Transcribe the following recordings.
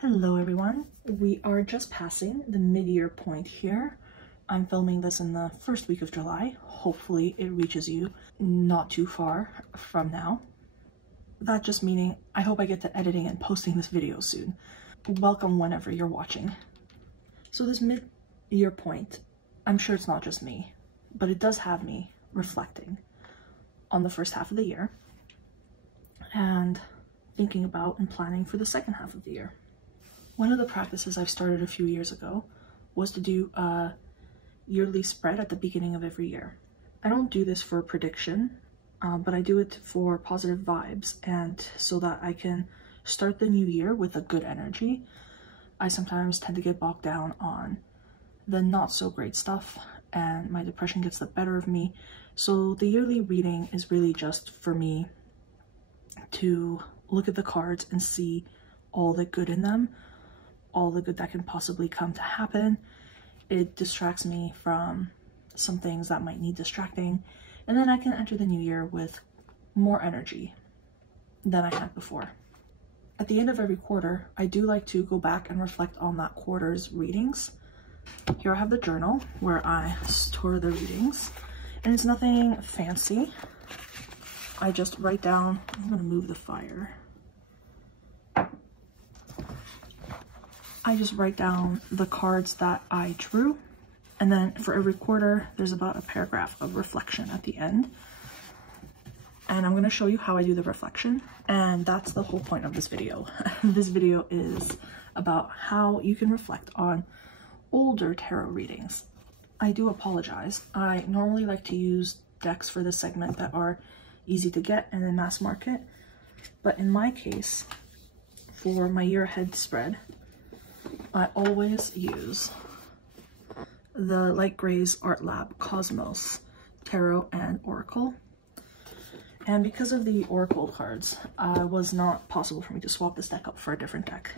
Hello everyone, we are just passing the mid-year point here. I'm filming this in the first week of July. Hopefully it reaches you not too far from now. That just meaning I hope I get to editing and posting this video soon. Welcome whenever you're watching. So this mid-year point, I'm sure it's not just me, but it does have me reflecting on the first half of the year and thinking about and planning for the second half of the year. One of the practices I've started a few years ago was to do a yearly spread at the beginning of every year. I don't do this for prediction, but I do it for positive vibes and so that I can start the new year with a good energy. I sometimes tend to get bogged down on the not so great stuff and my depression gets the better of me. So the yearly reading is really just for me to look at the cards and see all the good in them, all the good that can possibly come to happen. It distracts me from some things that might need distracting, and then I can enter the new year with more energy than I had before. At the end of every quarter, I do like to go back and reflect on that quarter's readings. Here I have the journal where I store the readings, and it's nothing fancy. I just write down, I'm gonna move the fire. I just write down the cards that I drew, and then for every quarter there's about a paragraph of reflection at the end, and I'm going to show you how I do the reflection, and that's the whole point of this video. This video is about how you can reflect on older tarot readings. I do apologize, I normally like to use decks for this segment that are easy to get and in mass market, but in my case, for my year ahead spread, I always use the Light Grays Art Lab Cosmos Tarot and Oracle. And because of the Oracle cards, it was not possible for me to swap this deck up for a different deck.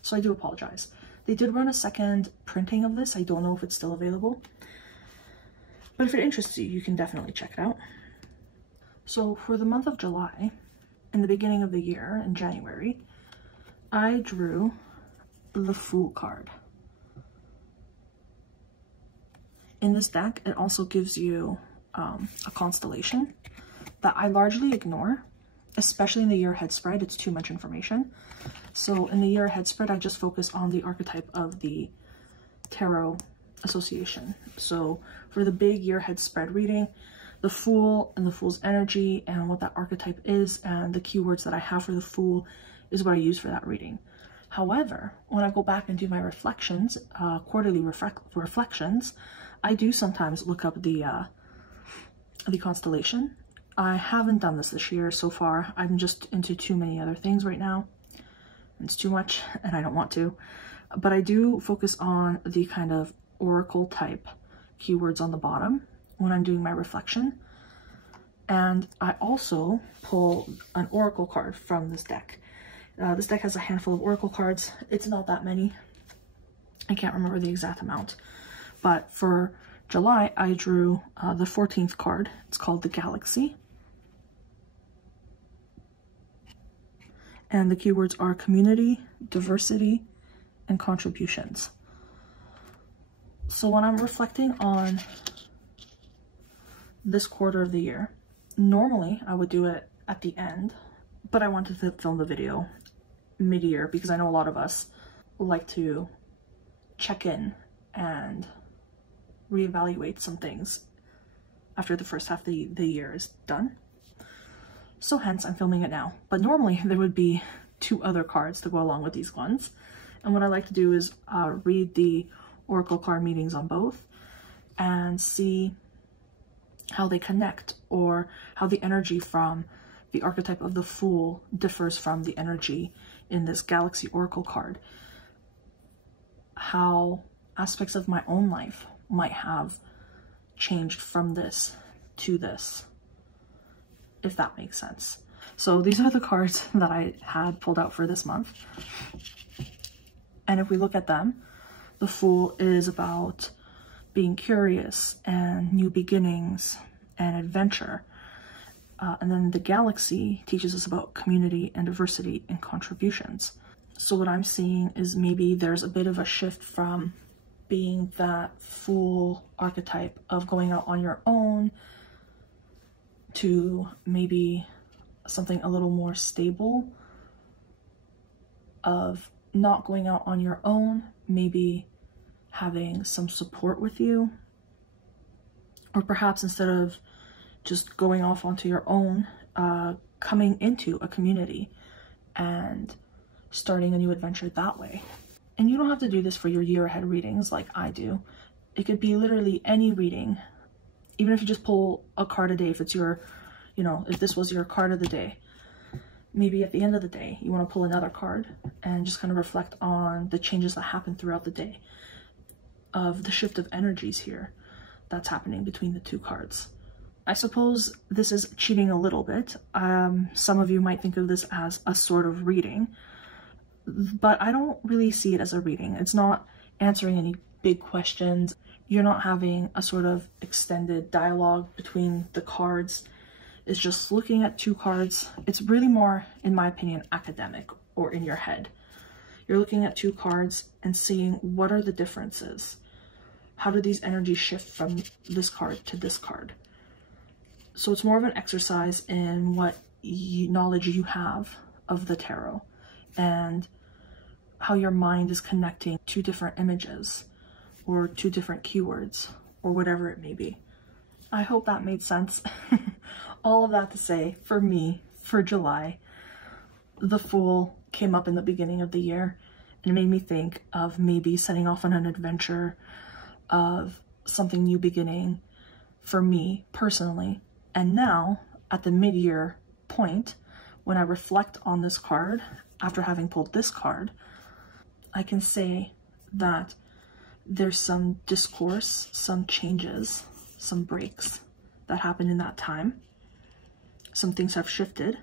So I do apologize. They did run a second printing of this. I don't know if it's still available. But if it interests you, you can definitely check it out. So for the month of July, in the beginning of the year, in January, I drew the Fool card. In this deck, it also gives you a constellation that I largely ignore, especially in the year ahead spread. It's too much information. So in the year ahead spread, I just focus on the archetype of the Tarot Association. So for the big year ahead spread reading, the Fool and the Fool's energy and what that archetype is and the keywords that I have for the Fool is what I use for that reading. However, when I go back and do my reflections, quarterly reflections, I do sometimes look up the constellation. I haven't done this year so far. I'm just into too many other things right now. It's too much and I don't want to. But I do focus on the kind of oracle type keywords on the bottom when I'm doing my reflection. And I also pull an oracle card from this deck. This deck has a handful of oracle cards. It's not that many. I can't remember the exact amount. But for July, I drew the 14th card. It's called the Galaxy. And the keywords are community, diversity, and contributions. So when I'm reflecting on this quarter of the year, normally I would do it at the end, but I wanted to film the video mid-year because I know a lot of us like to check in and reevaluate some things after the first half of the year is done. So hence I'm filming it now. But normally there would be two other cards to go along with these ones. And what I like to do is read the oracle card meanings on both and see how they connect or how the energy from the archetype of the Fool differs from the energy in this Galaxy Oracle card. How aspects of my own life might have changed from this to this, if that makes sense. So these are the cards that I had pulled out for this month. And if we look at them, the Fool is about being curious and new beginnings and adventure. And then the Galaxy teaches us about community and diversity and contributions. So what I'm seeing is maybe there's a bit of a shift from being that Fool archetype of going out on your own to maybe something a little more stable, of not going out on your own, maybe having some support with you, or perhaps instead of just going off onto your own, coming into a community and starting a new adventure that way. And you don't have to do this for your year ahead readings like I do. It could be literally any reading, even if you just pull a card a day. If it's your, you know, if this was your card of the day, maybe at the end of the day you want to pull another card and just kind of reflect on the changes that happen throughout the day, of the shift of energies here that's happening between the two cards. I suppose this is cheating a little bit. Some of you might think of this as a sort of reading, but I don't really see it as a reading. It's not answering any big questions. You're not having a sort of extended dialogue between the cards. It's just looking at two cards. It's really more, in my opinion, academic or in your head. You're looking at two cards and seeing what are the differences. How do these energies shift from this card to this card? So it's more of an exercise in what knowledge you have of the tarot and how your mind is connecting two different images or two different keywords or whatever it may be. I hope that made sense. All of that to say, for me, for July, the Fool came up in the beginning of the year and it made me think of maybe setting off on an adventure of something new beginning for me personally. And now at the mid-year point, when I reflect on this card after having pulled this card, I can say that there's some discourse, some changes, some breaks that happened in that time. Some things have shifted,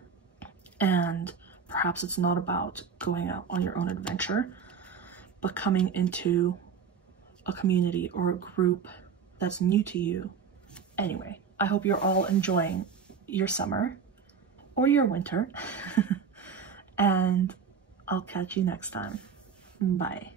and perhaps it's not about going out on your own adventure, but coming into a community or a group that's new to you. Anyway, I hope you're all enjoying your summer or your winter, and I'll catch you next time. Bye.